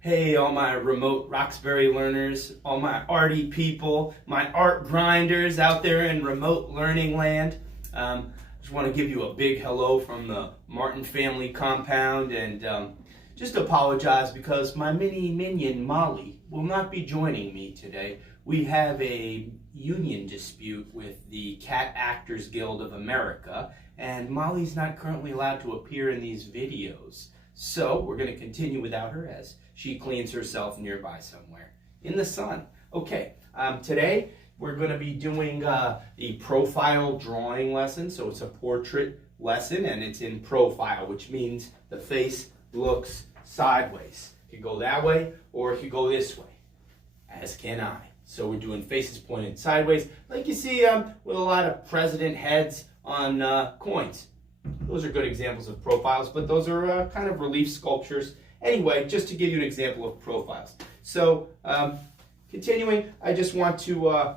Hey, all my remote Roxbury learners, all my arty people, my art grinders out there in remote learning land. Just want to give you a big hello from the Martin family compound and just apologize because my mini minion Molly will not be joining me today. We have a union dispute with the Cat Actors Guild of America, and Molly's not currently allowed to appear in these videos. So we're going to continue without her as she cleans herself nearby somewhere in the sun. Okay, today we're going to be doing the profile drawing lesson. So it's a portrait lesson and it's in profile, which means the face looks sideways. It could go that way or it could go this way, as can I. So we're doing faces pointed sideways, like you see with a lot of president heads on coins. Those are good examples of profiles, but those are kind of relief sculptures. Anyway, just to give you an example of profiles. So, continuing, I just want to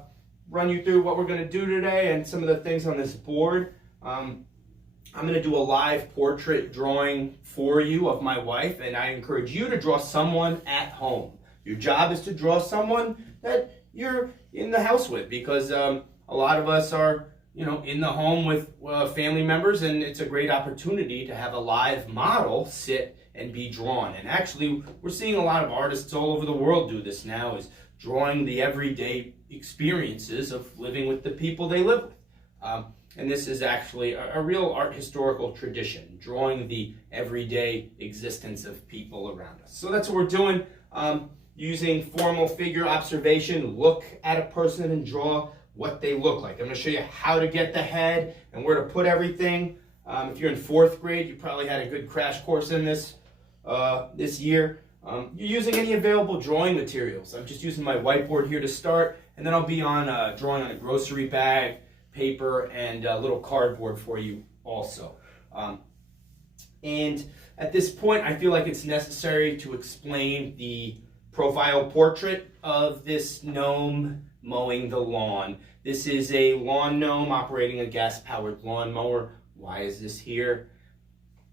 run you through what we're going to do today and some of the things on this board. I'm going to do a live portrait drawing for you of my wife, and I encourage you to draw someone at home. Your job is to draw someone that you're in the house with, because a lot of us are in the home with family members, and it's a great opportunity to have a live model sit and be drawn. And actually, we're seeing a lot of artists all over the world do this now, is drawing the everyday experiences of living with the people they live with. And this is actually a real art historical tradition, drawing the everyday existence of people around us. So that's what we're doing, using formal figure observation. Look at a person and draw what they look like. I'm going to show you how to get the head and where to put everything. If you're in 4th grade, you probably had a good crash course in this this year. You're using any available drawing materials. I'm just using my whiteboard here to start, and then I'll be on drawing on a grocery bag, paper, and a little cardboard for you also. And at this point, I feel like it's necessary to explain the profile portrait of this gnome mowing the lawn. This is a lawn gnome operating a gas-powered lawnmower. Why is this here?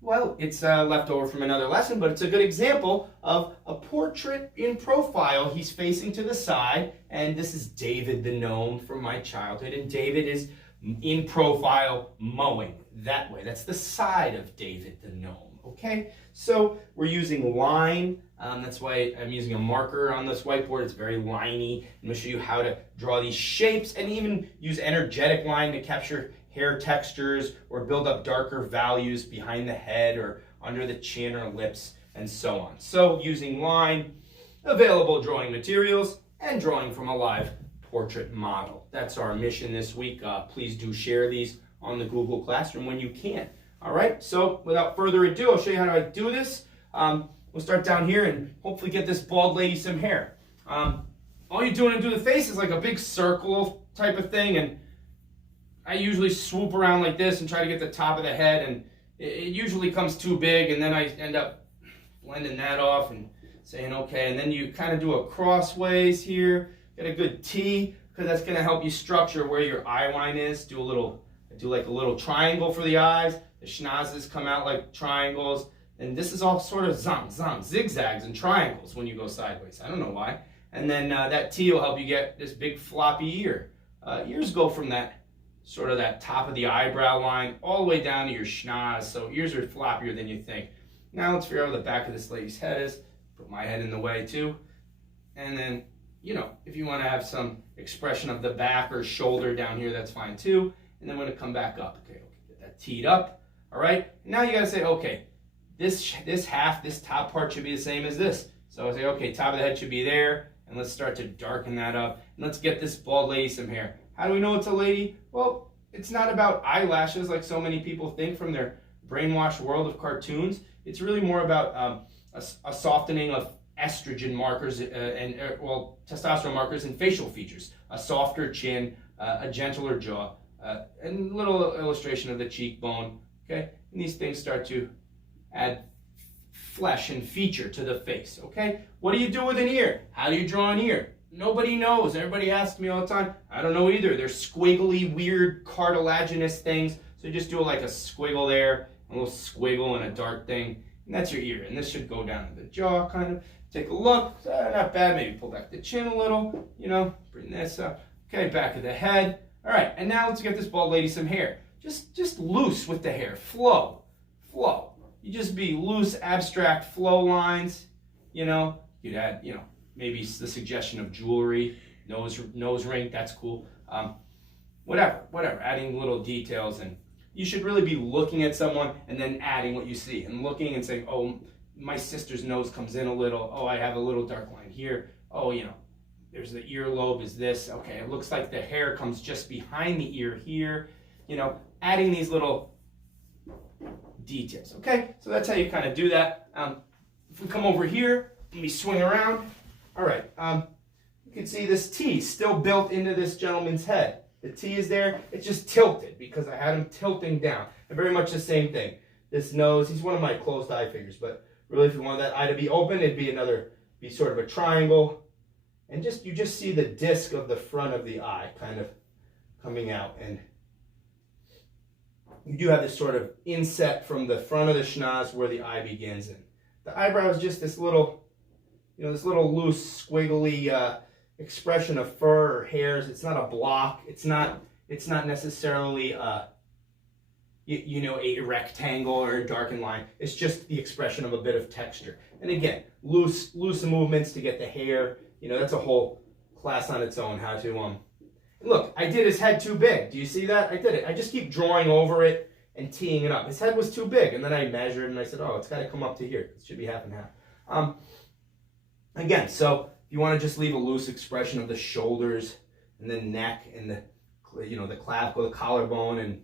Well, it's left over from another lesson, but it's a good example of a portrait in profile. He's facing to the side, and this is David the gnome from my childhood, and David is in profile mowing that way. That's the side of David the gnome. Okay, so we're using line. That's why I'm using a marker on this whiteboard. It's very liney. I'm going to show you how to draw these shapes and even use energetic line to capture hair textures or build up darker values behind the head or under the chin or lips and so on. So using line, available drawing materials, and drawing from a live portrait model. That's our mission this week. Please do share these on the Google Classroom when you can. All right, so without further ado, I'll show you how I do this. We'll start down here and hopefully get this bald lady some hair. All you're doing to do the face is like a big circle type of thing, and I usually swoop around like this and try to get the top of the head, and it usually comes too big, and then I end up blending that off and saying okay, and then you kind of do a crossways here, get a good T, because that's going to help you structure where your eye line is. Do like a little triangle for the eyes. The schnozzes come out like triangles. And this is all sort of zigzags and triangles when you go sideways. I don't know why. And then that T will help you get this big floppy ear. Ears go from that sort of that top of the eyebrow line all the way down to your schnoz. So ears are floppier than you think. Now let's figure out where the back of this lady's head is. Put my head in the way too. And then, if you want to have some expression of the back or shoulder down here, that's fine too. And then we're going to come back up. Okay, get that teed up. All right. Now you got to say, okay, this top part should be the same as this. So I say, okay, top of the head should be there, and let's start to darken that up. And let's get this bald lady some hair. How do we know it's a lady? Well, it's not about eyelashes like so many people think from their brainwashed world of cartoons. It's really more about a softening of estrogen markers and testosterone markers and facial features. A softer chin, a gentler jaw, and a little illustration of the cheekbone. Okay, and these things start to add flesh and feature to the face. Okay, what do you do with an ear? How do you draw an ear? Nobody knows. Everybody asks me all the time. I don't know either. They're squiggly, weird, cartilaginous things. So you just do like a squiggle there, a little squiggle and a dark thing. And that's your ear. And this should go down to the jaw, kind of. Take a look. Not bad. Maybe pull back the chin a little. You know, bring this up. Okay, back of the head. All right, and now let's get this bald lady some hair. Just loose with the hair. Flow. Flow. You just be loose, abstract flow lines. You know, you'd add, you know, maybe the suggestion of jewelry, nose ring. That's cool. Whatever. Adding little details, and you should really be looking at someone and then adding what you see, and looking and saying, oh, my sister's nose comes in a little. Oh, I have a little dark line here. Oh, you know, there's the earlobe is this. Okay, it looks like the hair comes just behind the ear here. You know, adding these little details. Okay, so that's how you kind of do that. If we come over here, let me swing around. All right, you can see this T still built into this gentleman's head. The T is there. It's just tilted because I had him tilting down. And very much the same thing. This nose, he's one of my closed eye figures, but really if you want that eye to be open, it'd be sort of a triangle. And you just see the disc of the front of the eye kind of coming out. And you do have this sort of inset from the front of the schnoz where the eye begins. And the eyebrow is just this little, you know, this little loose, squiggly expression of fur or hairs. It's not a block. It's not necessarily you know, a rectangle or a darkened line. It's just the expression of a bit of texture. And again, loose movements to get the hair. You know, that's a whole class on its own. How to look. I did his head too big. Do you see that? I did it. I just keep drawing over it and teeing it up. His head was too big, and then I measured and I said, oh, it's got to come up to here. It should be half and half. Again, so if you want to just leave a loose expression of the shoulders and the neck and the, you know, the clavicle, the collarbone, and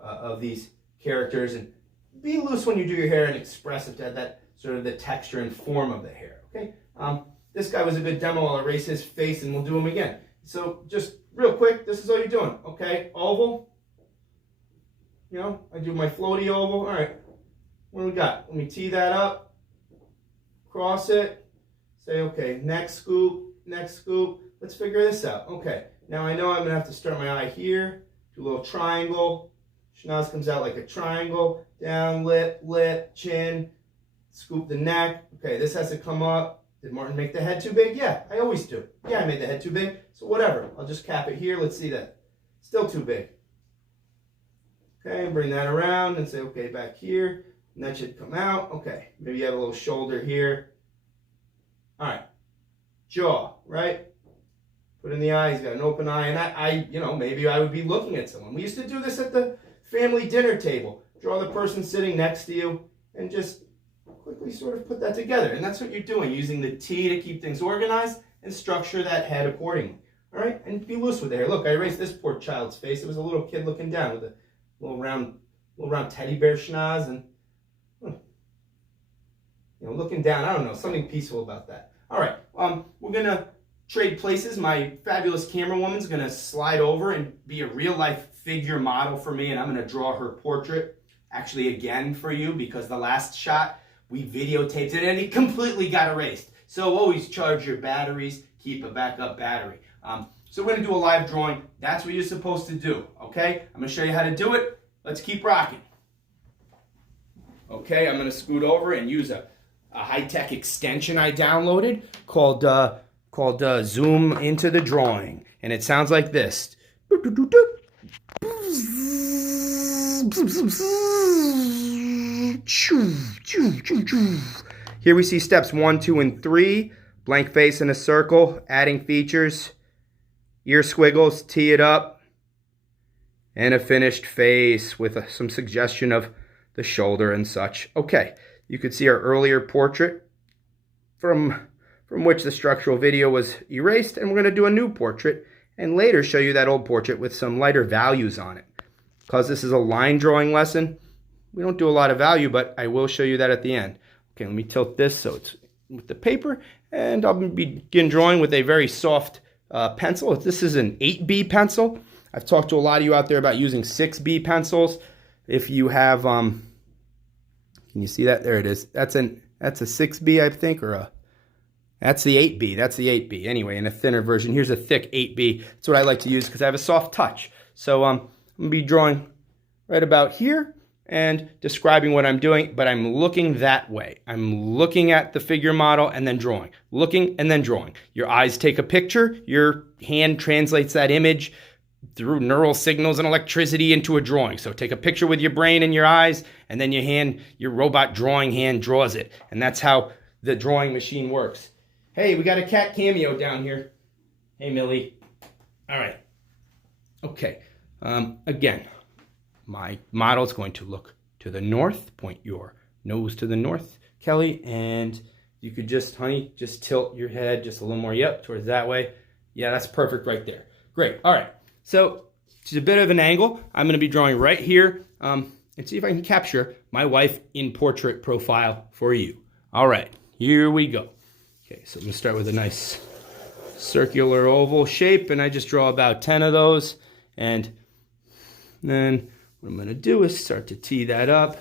of these characters, and be loose when you do your hair and expressive to add that sort of the texture and form of the hair. Okay. This guy was a good demo. I'll erase his face and we'll do him again. So just real quick, this is all you're doing. Okay, oval. You know, I do my floaty oval. All right, what do we got? Let me tee that up, cross it, say, okay, next scoop, let's figure this out. Okay, now I know I'm gonna have to start my eye here, do a little triangle, schnoz comes out like a triangle, down, lip, chin, scoop the neck. Okay, this has to come up. Did Martin make the head too big? Yeah, I always do. Yeah, I made the head too big, so whatever. I'll just cap it here. Let's see that. Still too big. Okay, bring that around and say, okay, back here. And that should come out. Okay, maybe you have a little shoulder here. All right, jaw, right? Put in the eye, he's got an open eye. And you know, maybe I would be looking at someone. We used to do this at the family dinner table. Draw the person sitting next to you and just quickly sort of put that together. And that's what you're doing, using the T to keep things organized and structure that head accordingly. All right, and be loose with the hair. Look, I erased this poor child's face. It was a little kid looking down with a little round teddy bear schnoz, and you know, looking down. I don't know, something peaceful about that. All right, we're gonna trade places. My fabulous camera woman's gonna slide over and be a real life figure model for me, and I'm gonna draw her portrait actually again for you, because the last shot we videotaped it and it completely got erased. So always charge your batteries, keep a backup battery. So we're gonna do a live drawing. That's what you're supposed to do, okay? I'm gonna show you how to do it. Let's keep rocking. Okay, I'm gonna scoot over and use a high-tech extension I downloaded called Zoom into the Drawing. And it sounds like this. Here we see steps 1, 2, and 3. Blank face in a circle, adding features, ear squiggles, tee it up, and a finished face with some suggestion of the shoulder and such. Okay, you could see our earlier portrait from which the structural video was erased, and we're going to do a new portrait and later show you that old portrait with some lighter values on it. Because this is a line drawing lesson, we don't do a lot of value, but I will show you that at the end. Okay, let me tilt this so it's with the paper, and I'll begin drawing with a very soft pencil. This is an 8B pencil. I've talked to a lot of you out there about using 6B pencils. If you have, can you see that? There it is. That's a 6B, I think, or that's the 8B. That's the 8B. Anyway, in a thinner version, here's a thick 8B. That's what I like to use because I have a soft touch. So I'm going to be drawing right about here. and describing what I'm doing, but I'm looking that way. I'm looking at the figure model and then drawing, looking and then drawing. Your eyes take a picture, your hand translates that image through neural signals and electricity into a drawing. So take a picture with your brain and your eyes, and then your robot drawing hand draws it. And that's how the drawing machine works. Hey, we got a cat cameo down here. Hey, Millie. All right. Okay. Again, my model is going to look to the north. Point your nose to the north, Kelly. And you could just, honey, just tilt your head just a little more. Yep, towards that way. Yeah, that's perfect right there. Great. All right. So it's a bit of an angle. I'm going to be drawing right here and see if I can capture my wife in portrait profile for you. All right. Here we go. Okay, so I'm going to start with a nice circular oval shape, and I just draw about 10 of those. And then what I'm going to do is start to tee that up.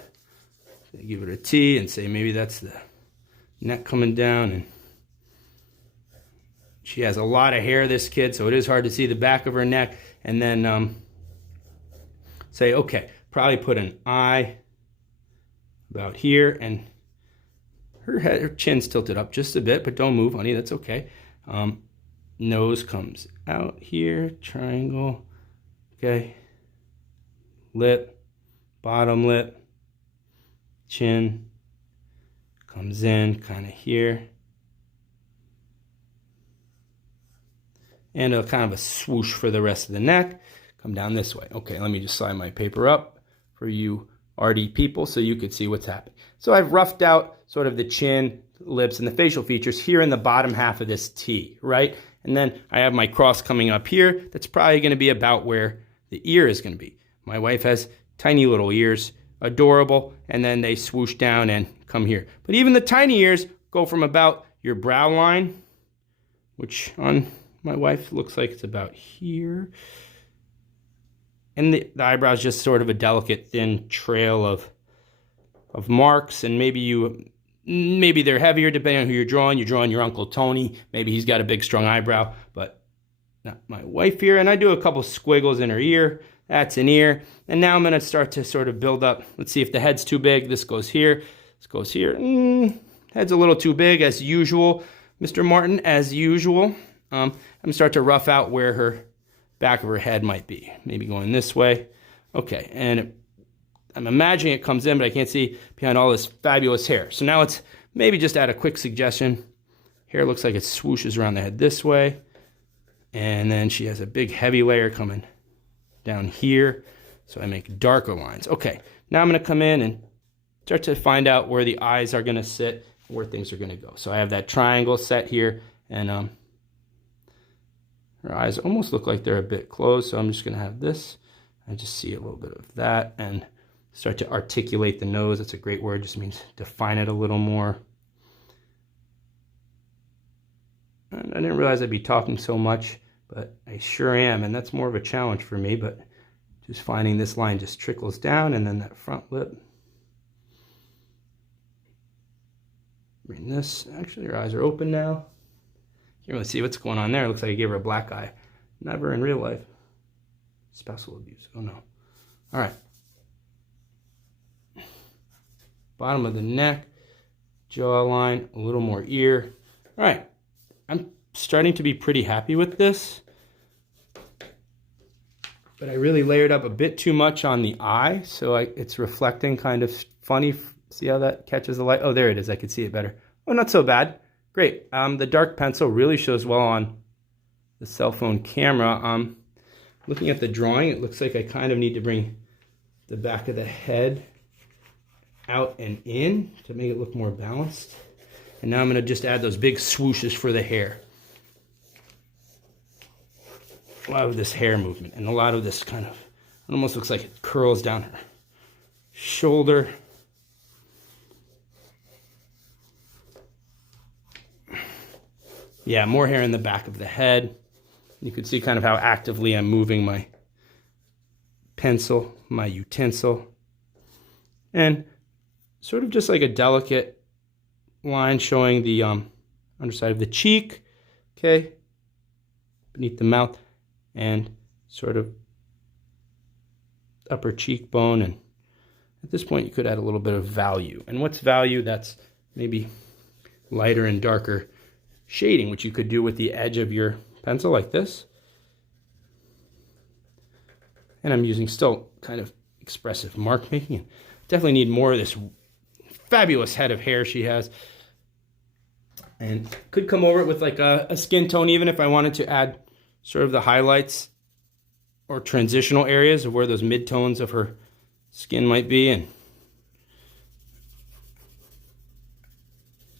Give it a T and say maybe that's the neck coming down. And she has a lot of hair, this kid, so it is hard to see the back of her neck. And then say, okay, probably put an eye about here, and her chin's tilted up just a bit, but don't move, honey, that's okay. Nose comes out here, triangle, okay. Lip, bottom lip, chin comes in kind of here. And a kind of a swoosh for the rest of the neck. Come down this way. Okay, let me just slide my paper up for you arty people so you could see what's happening. So I've roughed out sort of the chin, lips, and the facial features here in the bottom half of this T, right? And then I have my cross coming up here. That's probably going to be about where the ear is going to be. My wife has tiny little ears, adorable, and then they swoosh down and come here. But even the tiny ears go from about your brow line, which on my wife looks like it's about here. And the eyebrow is just sort of a delicate, thin trail of marks. And maybe they're heavier depending on who you're drawing. You're drawing your Uncle Tony. Maybe he's got a big, strong eyebrow. But not my wife here. And I do a couple squiggles in her ear. That's an ear. And now I'm going to start to sort of build up. Let's see if the head's too big. This goes here. This goes here. Head's a little too big as usual. Mr. Martin, as usual. I'm going to start to rough out where her back of her head might be. Maybe going this way. Okay, and I'm imagining it comes in, but I can't see behind all this fabulous hair. So now let's maybe just add a quick suggestion. Hair looks like it swooshes around the head this way. And then she has a big heavy layer coming down here. So I make darker lines. Okay, now I'm going to come in and start to find out where the eyes are going to sit, where things are going to go. So I have that triangle set here, and her eyes almost look like they're a bit closed, so I'm just going to have this. I just see a little bit of that and start to articulate the nose. That's a great word, just means define it a little more. And I didn't realize I'd be talking so much, but I sure am, and that's more of a challenge for me, but just finding this line just trickles down, and then that front lip. Bring this, actually her eyes are open now. Can't really see what's going on there. It looks like I gave her a black eye. Never in real life. Spousal abuse. Oh no. All right. Bottom of the neck, jawline, a little more ear. All right. I'm starting to be pretty happy with this. But I really layered up a bit too much on the eye, so it's reflecting kind of funny. See how that catches the light? Oh, there it is. I can see it better. Oh, not so bad. Great. The dark pencil really shows well on the cell phone camera. Looking at the drawing, it looks like I kind of need to bring the back of the head out and in to make it look more balanced. And now I'm going to just add those big swooshes for the hair. A lot of this hair movement and a lot of this kind of, it almost looks like it curls down her shoulder. Yeah, more hair in the back of the head. You can see kind of how actively I'm moving my pencil, my utensil. And sort of just like a delicate line showing the underside of the cheek, okay, beneath the mouth, and sort of upper cheekbone and At this point, you could add a little bit of value. And what's value? That's maybe lighter and darker shading, which you could do with the edge of your pencil like this. And I'm using still kind of expressive mark making. Definitely need more of this fabulous head of hair she has. And could come over it with like a skin tone, even if I wanted to add sort of the highlights or transitional areas of where those mid-tones of her skin might be. And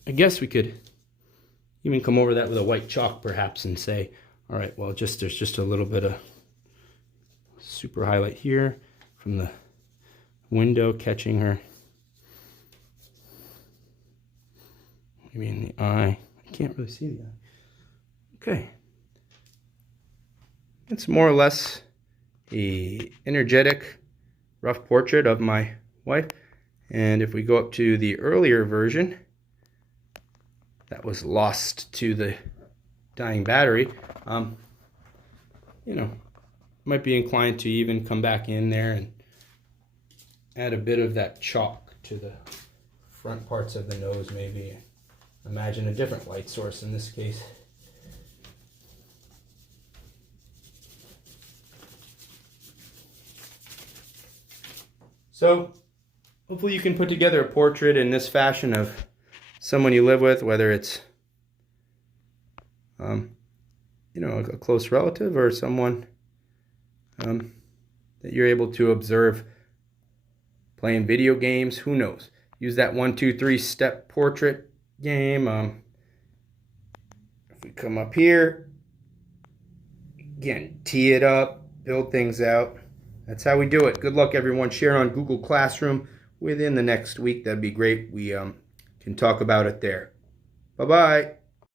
I guess we could even come over that with a white chalk perhaps and say, all right, well, there's just a little bit of super highlight here from the window catching her. Maybe in the eye. I can't really see the eye. Okay. It's more or less a energetic, rough portrait of my wife. And if we go up to the earlier version, that was lost to the dying battery, you know, might be inclined to even come back in there and add a bit of that chalk to the front parts of the nose maybe. Imagine a different light source in this case. So hopefully you can put together a portrait in this fashion of someone you live with, whether it's you know, a close relative or someone that you're able to observe playing video games. Who knows? Use that 1, 2, 3 step portrait game. If we come up here, again, tee it up, build things out. That's how we do it. Good luck, everyone. Share on Google Classroom within the next week. That'd be great. We can talk about it there. Bye-bye.